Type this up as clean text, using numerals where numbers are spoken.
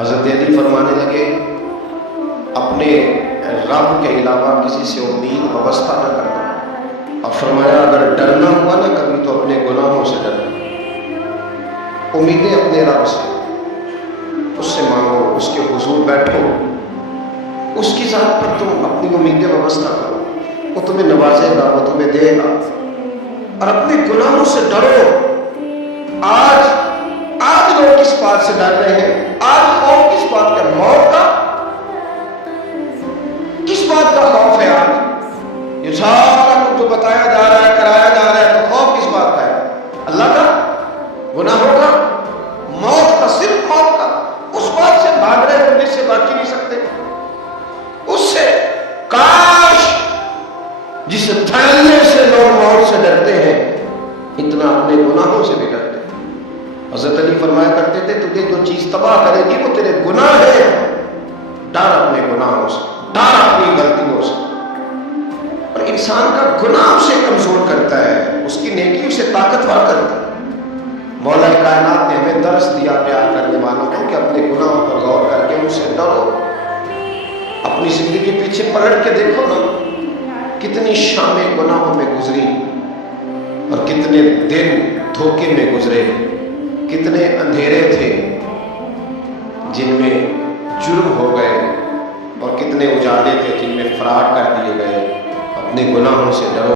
حضرت علی فرمانے لگے اپنے رب کے علاوہ کسی سے امید وابستہ نہ کرنا، اور فرمایا اگر ڈرنا ہوا نا کبھی تو اپنے گناہوں سے ڈرنا، امیدیں اپنے رب سے، اس سے مانگو، اس کے حضور بیٹھو، اس کی ذات پر تم اپنی امیدیں وابستہ کرو، وہ تمہیں نوازے گا، وہ تمہیں دے گا، اور اپنے گناہوں سے ڈرو۔ آج لوگ کس بات سے ڈر رہے ہیں؟ آج خوف کس بات کا؟ موت کا؟ کس بات کا خوف ہے آج؟ یہ سارا کچھ جو بتایا جا رہا ہے، کرایا جا رہا ہے، تو خوف کس بات کا ہے؟ اللہ کا؟ گناہوں کا؟ موت کا؟ صرف موت کا؟ اس بات سے بھاگ رہے ہیں جس سے بچ ہی نہیں سکتے، اس سے کاش جس دھڑلے سے لوگ موت سے ڈرتے ہیں اتنا اپنے گناہوں سے بھی ڈرتے ہیں۔ حضرت علی فرمایا کرتے تھے تجھے جو چیز تباہ کرے گی وہ تیرے گناہ ہے، ڈر اپنے گناہوں سے، ڈر اپنی غلطیوں سے۔ اور انسان کا گناہ اسے کمزور کرتا ہے، اس کی نیکی اسے طاقتور کرتا ہے۔ مولا کائنات نے ہمیں درس دیا پیار کرنے والوں کو کہ اپنے گناہوں پر غور کر کے ان سے ڈرو۔ اپنی زندگی پیچھے پلٹ کے دیکھو نا، کتنی شامیں گناہوں میں گزری اور کتنے دن دھوکے میں گزرے، کتنے اندھیرے تھے جن میں جرم ہو گئے اور کتنے اجالے تھے جن میں فرار کر دیے گئے۔ اپنے گناہوں سے ڈرو۔